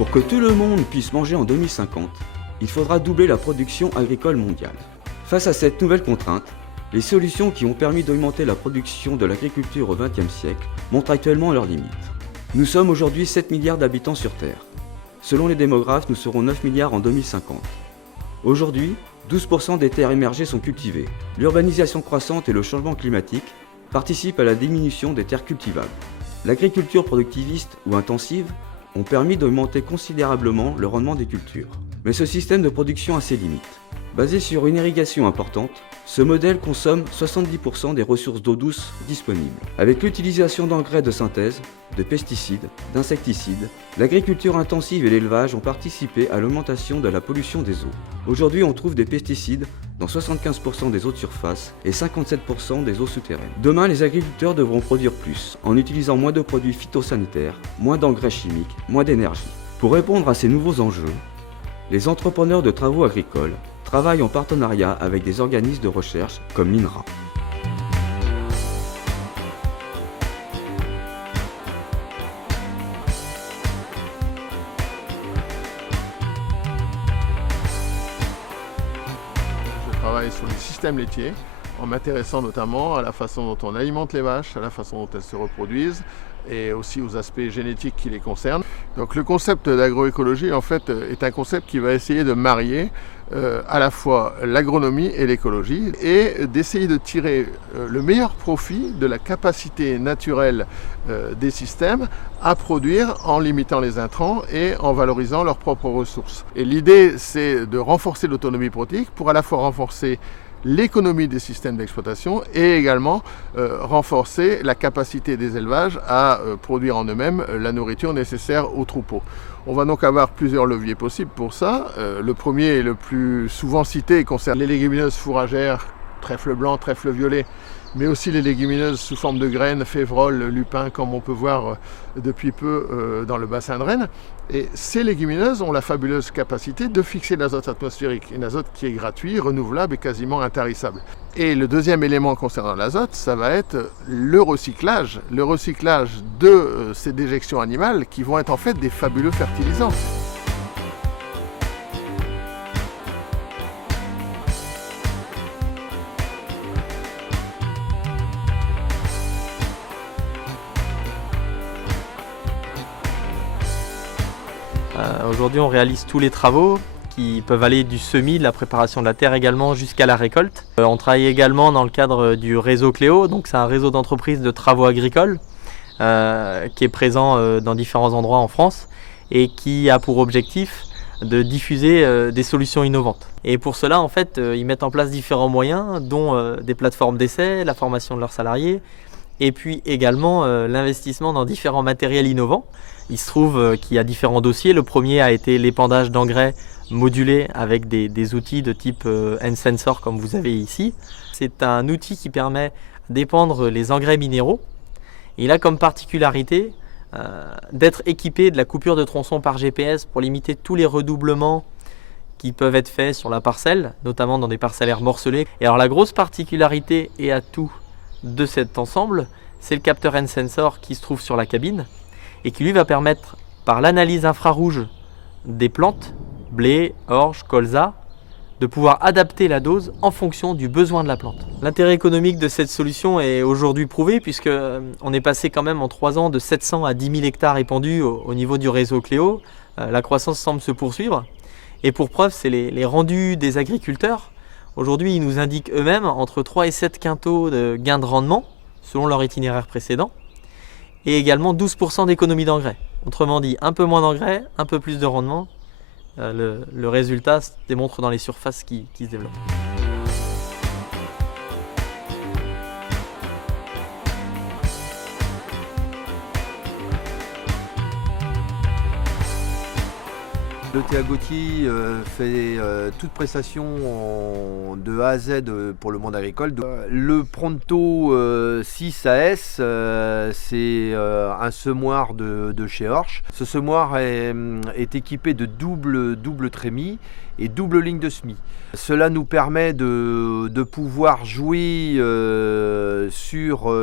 Pour que tout le monde puisse manger en 2050, il faudra doubler la production agricole mondiale. Face à cette nouvelle contrainte, les solutions qui ont permis d'augmenter la production de l'agriculture au XXe siècle montrent actuellement leurs limites. Nous sommes aujourd'hui 7 milliards d'habitants sur Terre. Selon les démographes, nous serons 9 milliards en 2050. Aujourd'hui, 12% des terres émergées sont cultivées. L'urbanisation croissante et le changement climatique participent à la diminution des terres cultivables. L'agriculture productiviste ou intensive ont permis d'augmenter considérablement le rendement des cultures. Mais ce système de production a ses limites. Basé sur une irrigation importante, ce modèle consomme 70% des ressources d'eau douce disponibles. Avec l'utilisation d'engrais de synthèse, de pesticides, d'insecticides, l'agriculture intensive et l'élevage ont participé à l'augmentation de la pollution des eaux. Aujourd'hui, on trouve des pesticides dans 75% des eaux de surface et 57% des eaux souterraines. Demain, les agriculteurs devront produire plus, en utilisant moins de produits phytosanitaires, moins d'engrais chimiques, moins d'énergie. Pour répondre à ces nouveaux enjeux, les entrepreneurs de travaux agricoles travaillent en partenariat avec des organismes de recherche comme l'INRA. Je travaille sur les systèmes laitiers en m'intéressant notamment à la façon dont on alimente les vaches, à la façon dont elles se reproduisent et aussi aux aspects génétiques qui les concernent. Donc le concept d'agroécologie en fait est un concept qui va essayer de marier à la fois l'agronomie et l'écologie et d'essayer de tirer le meilleur profit de la capacité naturelle des systèmes à produire en limitant les intrants et en valorisant leurs propres ressources. Et l'idée c'est de renforcer l'autonomie protéique pour à la fois renforcer l'économie des systèmes d'exploitation et également renforcer la capacité des élevages à produire en eux-mêmes la nourriture nécessaire aux troupeaux. On va donc avoir plusieurs leviers possibles pour ça. Le premier et le plus souvent cité concerne les légumineuses fourragères, trèfle blanc, trèfle violet, mais aussi les légumineuses sous forme de graines, févrole, lupin, comme on peut voir depuis peu dans le bassin de Rennes. Et ces légumineuses ont la fabuleuse capacité de fixer l'azote atmosphérique, un azote qui est gratuit, renouvelable et quasiment intarissable. Et le deuxième élément concernant l'azote, ça va être le recyclage de ces déjections animales qui vont être en fait des fabuleux fertilisants. Aujourd'hui, on réalise tous les travaux qui peuvent aller du semis, de la préparation de la terre également, jusqu'à la récolte. On travaille également dans le cadre du réseau Cléo, donc c'est un réseau d'entreprises de travaux agricoles qui est présent dans différents endroits en France et qui a pour objectif de diffuser des solutions innovantes. Et pour cela, en fait, ils mettent en place différents moyens, dont des plateformes d'essai, la formation de leurs salariés, et puis également l'investissement dans différents matériels innovants. Il se trouve qu'il y a différents dossiers. Le premier a été l'épandage d'engrais modulés avec des outils de type N-Sensor comme vous avez ici. C'est un outil qui permet d'épandre les engrais minéraux. Il a comme particularité d'être équipé de la coupure de tronçon par GPS pour limiter tous les redoublements qui peuvent être faits sur la parcelle, notamment dans des parcellaires morcelés. Et alors la grosse particularité et atout de cet ensemble, c'est le capteur N-Sensor qui se trouve sur la cabine et qui lui va permettre, par l'analyse infrarouge des plantes, blé, orge, colza, de pouvoir adapter la dose en fonction du besoin de la plante. L'intérêt économique de cette solution est aujourd'hui prouvé puisqu'on est passé quand même en 3 ans de 700 à 10 000 hectares épandus au niveau du réseau Cléo. La croissance semble se poursuivre et pour preuve, c'est les rendus des agriculteurs. Aujourd'hui, ils nous indiquent eux-mêmes entre 3 et 7 quintaux de gains de rendement selon leur itinéraire précédent et également 12% d'économie d'engrais. Autrement dit, un peu moins d'engrais, un peu plus de rendement. Le résultat se démontre dans les surfaces qui se développent. L'ETA Gauthier fait toute prestation de A à Z pour le monde agricole. Le Pronto 6 AS, c'est un semoir de chez Horsch. Ce semoir est équipé de double trémie et double ligne de semis. Cela nous permet de pouvoir jouer sur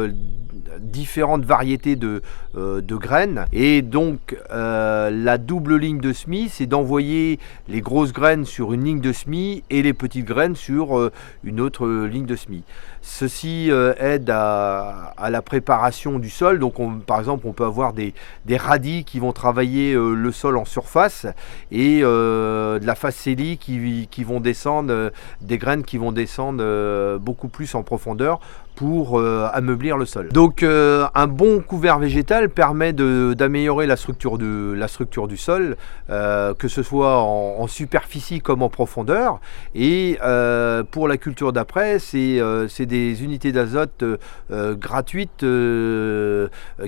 différentes variétés de graines. Et donc la double ligne de semis, c'est d'envoyer les grosses graines sur une ligne de semis et les petites graines sur une autre ligne de semis. Ceci aide à la préparation du sol. Donc par exemple, on peut avoir des radis qui vont travailler le sol en surface et de la facélie qui vont descendre, des graines qui vont descendre beaucoup plus en profondeur pour ameublir le sol. Donc un bon couvert végétal permet d'améliorer la structure du sol, que ce soit en superficie comme en profondeur. Et pour la culture d'après, c'est des unités d'azote gratuites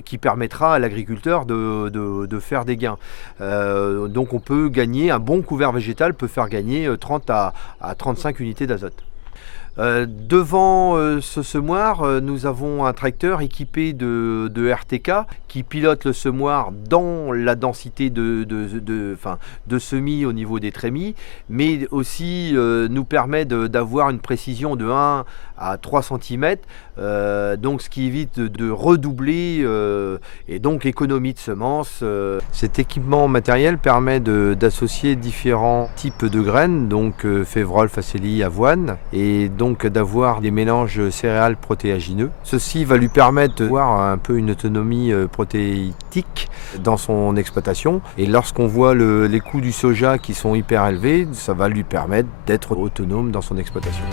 qui permettra à l'agriculteur de faire des gains. Donc on peut gagner, un bon couvert végétal peut faire gagner 30 à 35 unités d'azote. Devant ce semoir, nous avons un tracteur équipé de RTK qui pilote le semoir dans la densité de semis au niveau des trémies, mais aussi nous permet d'avoir une précision de 1 à 3 cm, donc ce qui évite de redoubler et donc économie de semences. Cet équipement matériel permet d'associer différents types de graines, donc févrole, facélie, avoine, et donc d'avoir des mélanges céréales protéagineux. Ceci va lui permettre d'avoir un peu une autonomie protéique dans son exploitation, et lorsqu'on voit les coûts du soja qui sont hyper élevés, ça va lui permettre d'être autonome dans son exploitation.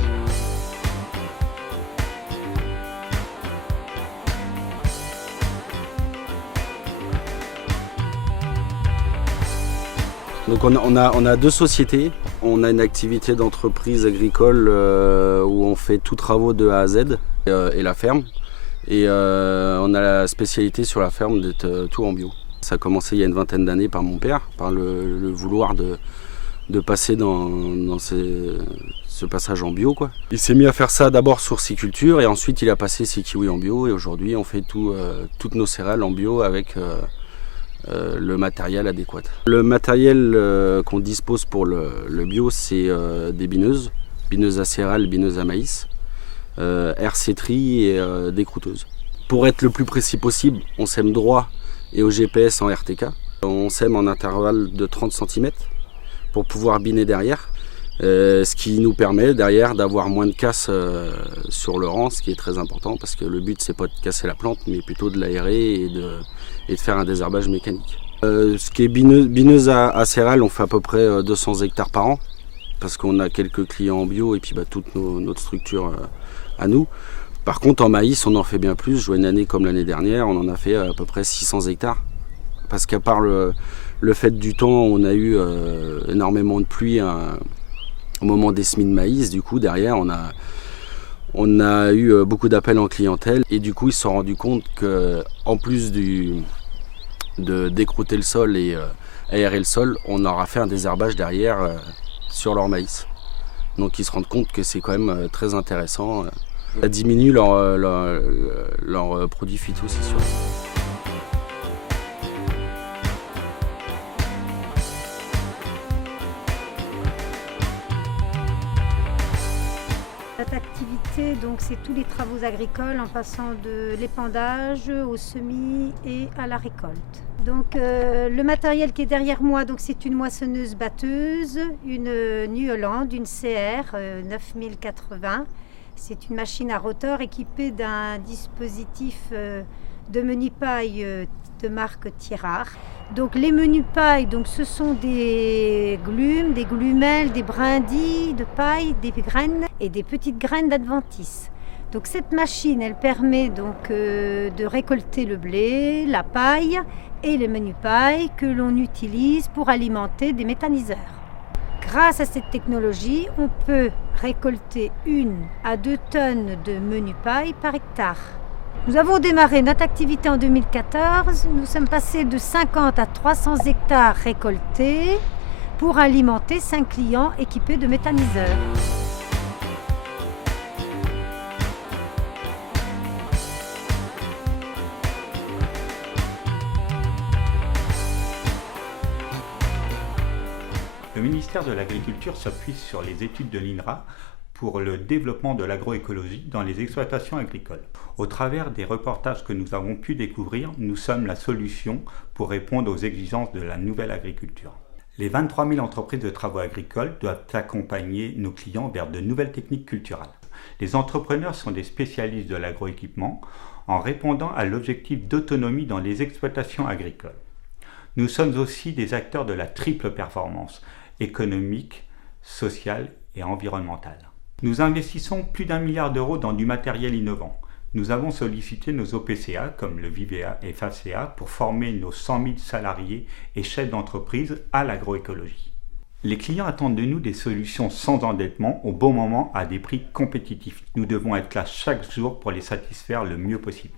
Donc on a deux sociétés. On a une activité d'entreprise agricole où on fait tous travaux de A à Z et la ferme. Et on a la spécialité sur la ferme d'être tout en bio. Ça a commencé il y a une vingtaine d'années par mon père, par le vouloir de passer dans ce passage en bio, quoi. Il s'est mis à faire ça d'abord sur ses cultures et ensuite il a passé ses kiwis en bio. Et aujourd'hui on fait toutes nos céréales en bio avec le matériel adéquat. Le matériel qu'on dispose pour le bio, c'est des bineuses à céréales, bineuses à maïs, RC tri et des croûteuses. Pour être le plus précis possible, on sème droit et au GPS en RTK. On sème en intervalle de 30 cm pour pouvoir biner derrière, ce qui nous permet derrière d'avoir moins de casse sur le rang, ce qui est très important parce que le but c'est pas de casser la plante mais plutôt de l'aérer et de faire un désherbage mécanique. Ce qui est bineuse à céréales, on fait à peu près 200 hectares par an parce qu'on a quelques clients en bio et puis toute notre structure à nous. Par contre en maïs on en fait bien plus. Je vois une année comme l'année dernière, on en a fait à peu près 600 hectares parce qu'à part le fait du temps, on a eu énormément de pluie au moment des semis de maïs. Du coup derrière on a eu beaucoup d'appels en clientèle et du coup ils se sont rendus compte qu'en plus de décrouter le sol et aérer le sol, on aura fait un désherbage derrière sur leur maïs. Donc ils se rendent compte que c'est quand même très intéressant. Ça diminue leur produits phyto, c'est sûr. Cette activité, donc, c'est tous les travaux agricoles en passant de l'épandage au semis et à la récolte. Donc le matériel qui est derrière moi, donc, c'est une moissonneuse batteuse, une New Holland, une CR 9080. C'est une machine à rotor équipée d'un dispositif de menu paille de marque Thierrard. Donc les menus paille, donc ce sont des glumes, des glumelles, des brindilles de paille, des graines et des petites graines d'adventice. Donc cette machine, elle permet donc de récolter le blé, la paille et les menus paille que l'on utilise pour alimenter des méthaniseurs. Grâce à cette technologie, on peut récolter 1 à 2 tonnes de menus paille par hectare. Nous avons démarré notre activité en 2014. Nous sommes passés de 50 à 300 hectares récoltés pour alimenter 5 clients équipés de méthaniseurs. Le ministère de l'Agriculture s'appuie sur les études de l'INRA pour le développement de l'agroécologie dans les exploitations agricoles. Au travers des reportages que nous avons pu découvrir, nous sommes la solution pour répondre aux exigences de la nouvelle agriculture. Les 23 000 entreprises de travaux agricoles doivent accompagner nos clients vers de nouvelles techniques culturales. Les entrepreneurs sont des spécialistes de l'agroéquipement en répondant à l'objectif d'autonomie dans les exploitations agricoles. Nous sommes aussi des acteurs de la triple performance économique, sociale et environnementale. Nous investissons plus d'1 milliard d'euros dans du matériel innovant. Nous avons sollicité nos OPCA comme le Vivea et FACEA pour former nos 100 000 salariés et chefs d'entreprise à l'agroécologie. Les clients attendent de nous des solutions sans endettement au bon moment à des prix compétitifs. Nous devons être là chaque jour pour les satisfaire le mieux possible.